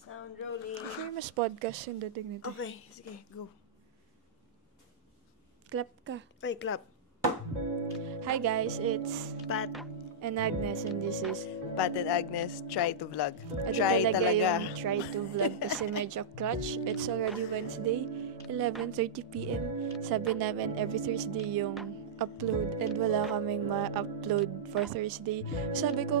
Sound rolling. Sure, mas podcast yung dating nito. Okay, sige, go. Clap ka. Ay, clap. Hi guys, it's Pat and Agnes and this is and Agnes, try to vlog. Ito Try talaga. Yung try to vlog kasi medyo clutch. It's already Wednesday, 11:30 p.m. Sabi namin every Thursday yung upload and wala kaming ma-upload for Thursday. Sabi ko,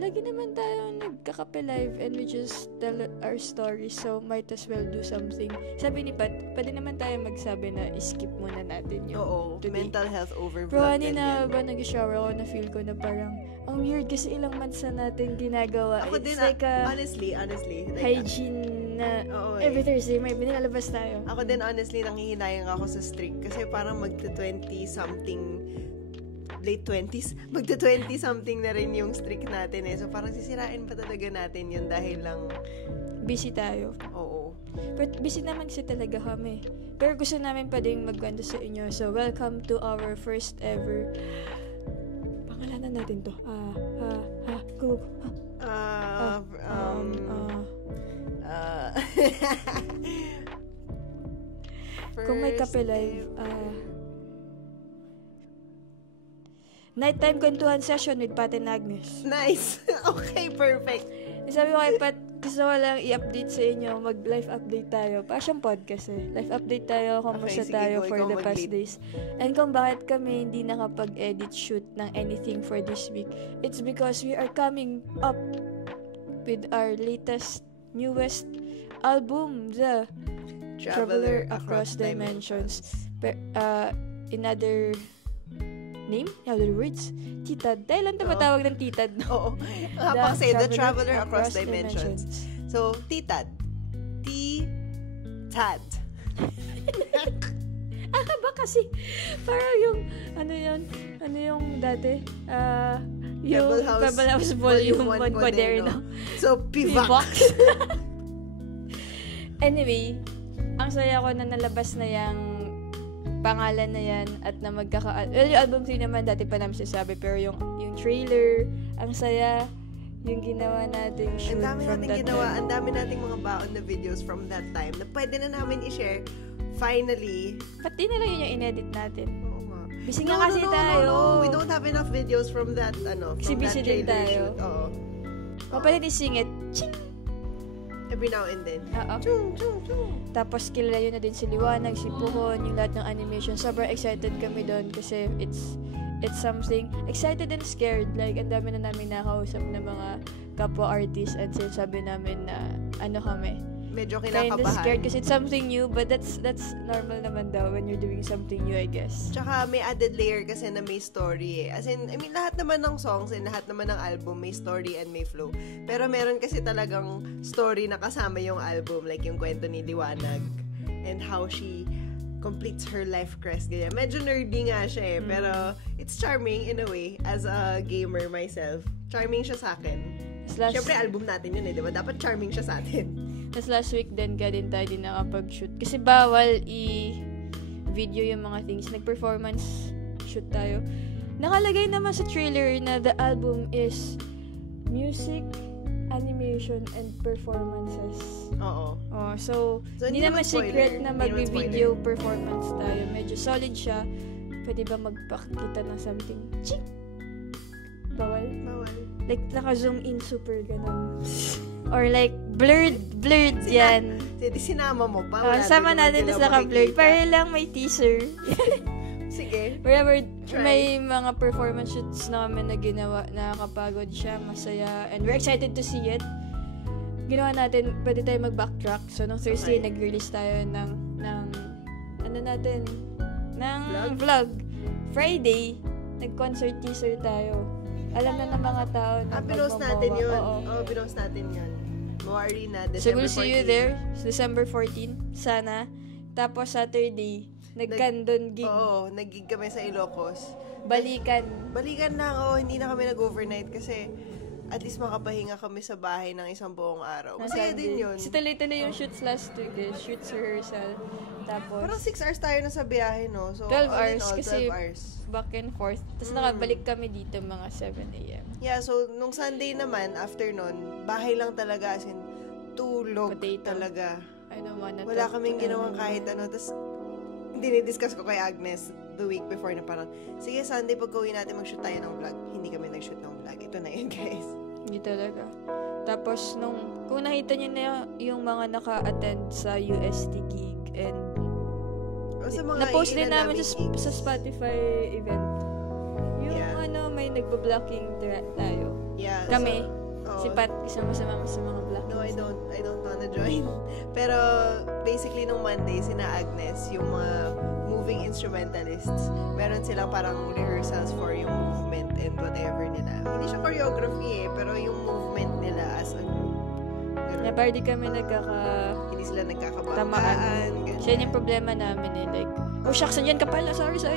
lagi naman tayo nagkakape live and we just tell our story, so might as well do something. Sabi ni Pat, pwede naman tayo magsabi na skip muna natin yung today. Mental health over Pero vlog. kanina ba nag-shower ako, na-feel ko na parang ang weird kasi ilang months na natin ginagawa. Ako It's din, like a honestly. Like, hygiene na every Thursday may binilalabas tayo. Ako din, honestly, nanghihinayang ako sa streak kasi parang magta-20-something, late 20s, magta-20-something na rin yung streak natin eh. So, parang sisirain pa talaga natin yun dahil lang busy tayo. Oo. But busy naman kasi talaga kami. Pero gusto namin pa din magkwento sa inyo. So, welcome to our first ever pangalanan natin to. Go. Kung may kape live, nighttime kwentuhan session with Pat and Agnes. Nice! Okay, perfect. Sabi ko kay Pat, gusto ko lang i-update sa inyo, mag-life update tayo. Para siyang podcast eh. Life update tayo, kumusta tayo for the past days. And kung bakit kami hindi nakapag-edit shoot ng anything for this week, it's because we are coming up with our latest, newest album, The Traveler Across Dimensions. In other name? In other words? Titad. Dahil lang tumatawag ng Titad. Oo. Kapag say, The Traveler Across Dimensions. So, Titad. T-tad. Ba kasi? Parang yung, ano yung dati? Yung Pebble House Volume 1 Quaderno. So, Pivax. Anyway, ang saya ko na nalabas na yung pangalan na yan at na yung album 3 naman dati pa namin sinasabi, pero yung trailer, ang saya, yung ginawa nating shoot from that time. Ang dami nating mga baon na videos from that time na pwede na namin i-share finally. Pati na lang yun yung in-edit natin. Oo nga. Busy nga kasi tayo. No. We don't have enough videos from that, from busy that trailer tayo. shoot. Oo. Pwede sing it. Ching! Every now and then. Oo. Tapos kilala yun na din si Liwanag, si Puhon, yung lahat ng animation. Sobrang excited kami doon kasi it's something excited and scared. Like, ang dami na namin nakausap na mga kapwa artists and sinasabi namin na kami. Medyo kinakabahan. Kinda scared kasi it's something new, but that's normal naman daw when you're doing something new, I guess. Tsaka may added layer kasi na may story eh. As in, lahat naman ng songs and lahat naman ng album may story and may flow. Pero meron kasi talagang story na kasama yung album, like yung kwento ni Liwanag and how she completes her life quest. Ganyan. Medyo nerdy nga siya eh, pero it's charming in a way as a gamer myself. Charming siya sa akin. Siyempre, album natin yun eh, diba? Dapat charming siya sa atin. Tapos last week din tayo din nakapag-shoot. Kasi bawal i-video yung mga things. Nag-performance shoot tayo. Nakalagay naman sa trailer na the album is music, animation, and performances. Oo. So hindi naman secret na mag-video performance tayo. Medyo solid siya. Pwede ba magpakita ng something? Ching! Bawal? Like, naka-zoom in super ganun. Or like, blurred yan. Sige, sinama mo pa. Sama natin na naka-blurred. Para lang may teaser. Sige. Wherever may mga performance shoots na kami na ginawa, nakakapagod siya, masaya, and we're excited to see it. Ginawa natin, pwede tayo mag-backtrack. So, nung Thursday, nag-release tayo ng vlog. Friday, nag-concert teaser tayo. Alam na ng mga tao na pinost natin yun. Pinost natin yun. Mawari na, December 14. So, we'll see you there, December 14, sana. Tapos, Saturday, nag-Candon gig. Oo, nag-gig kami sa Ilocos. Balikan lang, hindi na kami nag-overnight kasi at least makapahinga kami sa bahay ng isang buong araw. Masaya din yun. Kasi tuloy-tuloy yung shoots last week eh. Shoots rehearsal. Tapos, parang 6 hours tayo na sa biyahe, no? So, 12 hours. 12 Kasi hours. back and forth. Tapos nakabalik kami dito mga 7 a.m. Yeah, so nung Sunday naman, after nun, bahay lang talaga. As in, Tulog Potato. talaga. I don't wanna Wala talk kaming to ginawang anyone. kahit ano. Tapos, dinidiscuss ko kay Agnes the week before na parang, sige, Sunday, pag uwi natin, mag-shoot tayo ng vlog. Hindi kami nag-shoot ng vlog. Ito na yun, guys. Hindi talaga. Tapos, kung nakita niyo na yung mga naka-attend sa UST gig and O sa mga na-post din ilan namin naming sa gigs. Spotify event. Yung Yeah. may nagbo-blocking tayo. Yeah. Kami, So, si Pat, isama sa mga blocking. No, I don't wanna join. Pero, basically, nung Monday, sina Agnes, yung mga moving instrumentalists, meron silang parang rehearsals for yung movement and whatever nila. Hindi siya choreography pero yung movement nila as a group. Na parang di kami Hindi sila tamaan. nagkakabagaan. Siya yung problema namin eh. Like, oh shucks, andyan ka pala. Sorry. So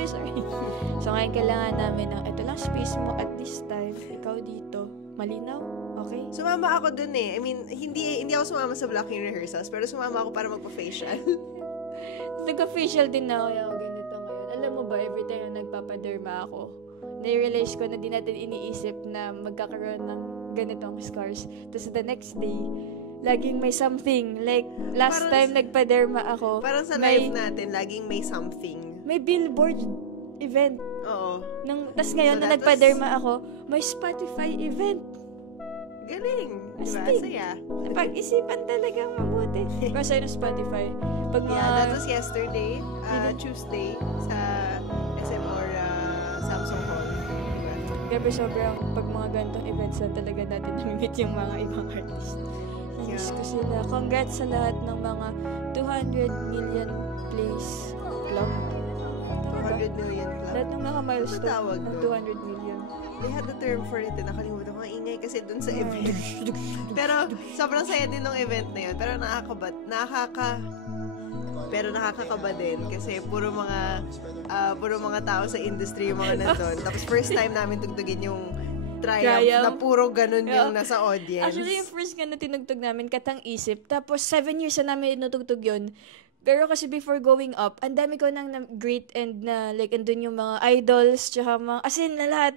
ngayon kailangan namin ng, ito lang space mo at this time. Ikaw dito. Malinaw? Okay? Sumama ako dun eh. I mean, hindi ako sumama sa blocking rehearsals, pero sumama ako para magpa-facial. Nagka-facial din na ako yung ganito ngayon. Alam mo ba, every time na nagpapaderma ako, na-realize ko na di natin iniisip na magkakaroon ng ganitong scars. Tapos the next day, laging may something. Like, last Parang time nagpaderma ako, Parang sa may, life natin, laging may something. may billboard event. Oo. Tapos ngayon, So na that nagpaderma ako, may Spotify event. Galing. Diba? Astig. Saya. Pag-isipan talagang mabuti. Kasi ng Spotify. Pag mga... Yeah, that was yesterday, Tuesday, sa SM or Samsung Hall. Diba? Grabe, sobrang pag mga ganitong events na talaga natin namimit yung mga ibang artist. Namiss ko sila. Congrats sa lahat ng mga 200 million plays club. 200 million club. Lahat ng mga milestone Ano tawag ng doon? 200 million. They had the term for it. Nakalimutan ko. Ang ingay kasi dun sa event. Pero, sobrang saya din ng event na yun. Pero pero nakakakaba din kasi puro mga tao sa industry yung mga nandun. Tapos first time namin tugtugin yung Triumph na puro ganun yung nasa audience. Actually, yung first nga na tinugtog namin, Katang Isip. Tapos 7 years na namin inutugtog yun. Pero kasi before going up, ang dami ko nang great end na like andun yung mga idols, tsaka mga, as in na lahat,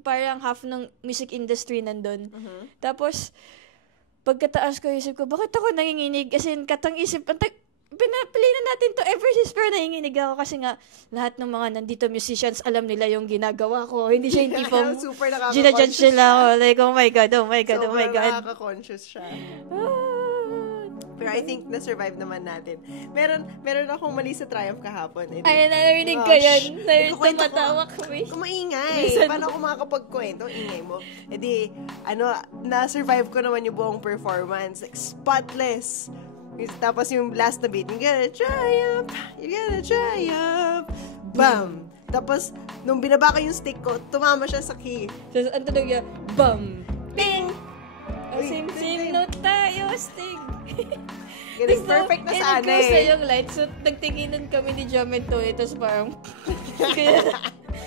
parang half ng music industry nandun. Tapos, pagkataas ko, isip ko, bakit ako nanginginig? As in, Katang Isip, pinapili na natin to ever since, pero nanginginig ako kasi nga, lahat ng mga nandito musicians, alam nila yung ginagawa ko. Hindi siya yung tipong, super nakaka-conscious ginajudge nila ako. Like, oh my God. Sobrang nakaka-conscious siya. Pero I think na-survive naman natin. Meron akong mali sa Triumph kahapon. Ay, narinig ko yun. Tumatawa kami. Kumaingay. Paano ako makakapagkwento? Ingay mo. E di, na-survive ko naman yung buong performance. Like, spotless. Tapos yung last na beat, you're gonna triumph. Bam! Tapos, nung binaba ko yung stick ko, tumama siya sa key. So, ang tunog niya, bam! Ping! Uy, Same note tayo, Stig. Ganun, perfect na sana Close na eh. yung light. So, nagtinginan kami ni Jom and Tony. Tapos parang,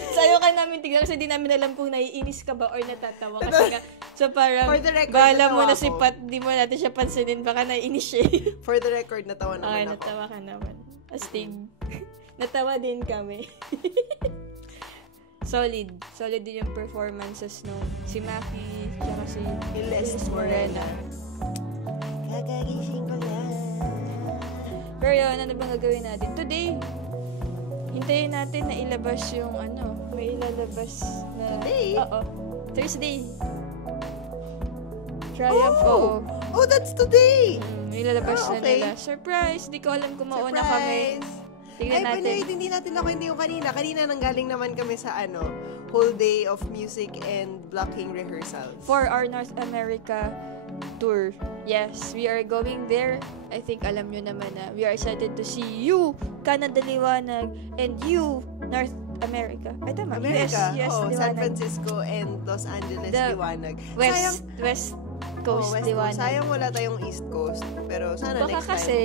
sayo ka namin tignan kasi di namin alam kung naiinis ka ba or natatawa. Kasi nga, so parang, For the record, bahala mo natawa na si ako. Pat, di mo natin siya pansinin. Baka naiinis siya. For the record, natawa Okay, naman ako. natawa ka naman. Astig. Natawa din kami. Solid. Solid din yung performances nung si Maki, tsaka si Les Morena. Kakagising ko lang. Pero yun, ano bang gagawin natin? Today, hintayin natin na ilabas yung may ilalabas na... Today? Oo. Thursday. Triumph, oo. Oh, that's today! May ilalabas na okay. nila. Surprise! Di ko alam kung mauna kami. Tingnan natin. Ay, hindi yung kanina. Kanina nanggaling naman kami sa whole day of music and blocking rehearsals. For our North America tour. Yes, we are going there. I think alam nyo naman na we are excited to see you, Canada Liwanag, and you, North America. Ay, tama. America? US San Liwanag. Francisco and Los Angeles The Liwanag. West Coast West Liwanag. Coast. Sayang wala tayong East Coast. Pero sana Baka next time. kasi,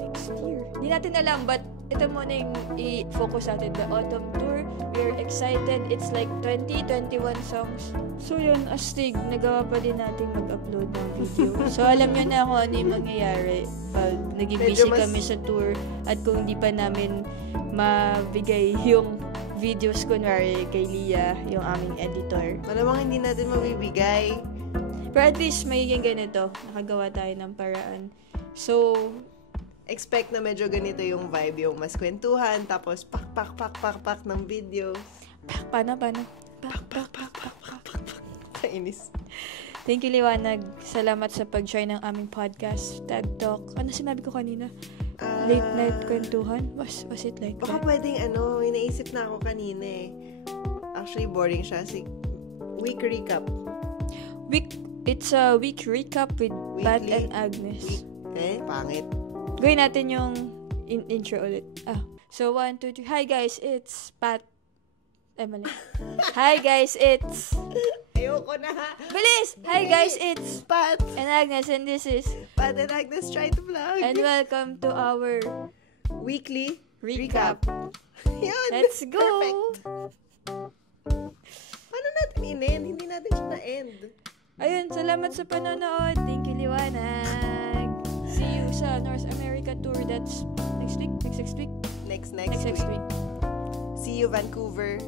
next year. Hindi natin alam, but ito muna yung i-focus natin. The autumn tour, we're excited. It's like 20-21 songs. So yun, astig, nagawa pa din natin mag-upload ng video. So alam nyo na kung ano yung mangyayari pag naging busy kami sa tour at kung hindi pa namin mabigay yung videos kunwari kay Lia, yung aming editor. Malamang hindi natin mabibigay. Pero at least magiging ganito. Nakagawa tayo ng paraan. So, expect na medyo ganito yung vibe, yung mas kwentuhan, tapos pak ng video. Paano? Pak. Kainis. Thank you, Liwanag. Salamat sa pag-join ng aming podcast, TED Talk. Ano sinabi ko kanina? Late night kwentuhan? Was it like baka that? pwedeng inaisip na ako kanina eh. Actually, boring siya. Week recap. It's a week recap with Weekly. Pat and Agnes. Pangit. Gawin natin yung intro ulit. So, 1, 2, 3. Hi guys, it's Pat. Mali. Hi guys, it's... Ayoko na ha. Bilis! Hi guys, it's Pat and Agnes, and this is Pat and Agnes try to vlog. and welcome to our weekly recap. Yan. Let's go! Perfect. Paano natin in-end? Hindi natin siya na-end. Ayun, salamat sa panonood. Thank you, Liwanag. See you sa North America tour. That's next week? Next week? Next Next week. week. See you, Vancouver.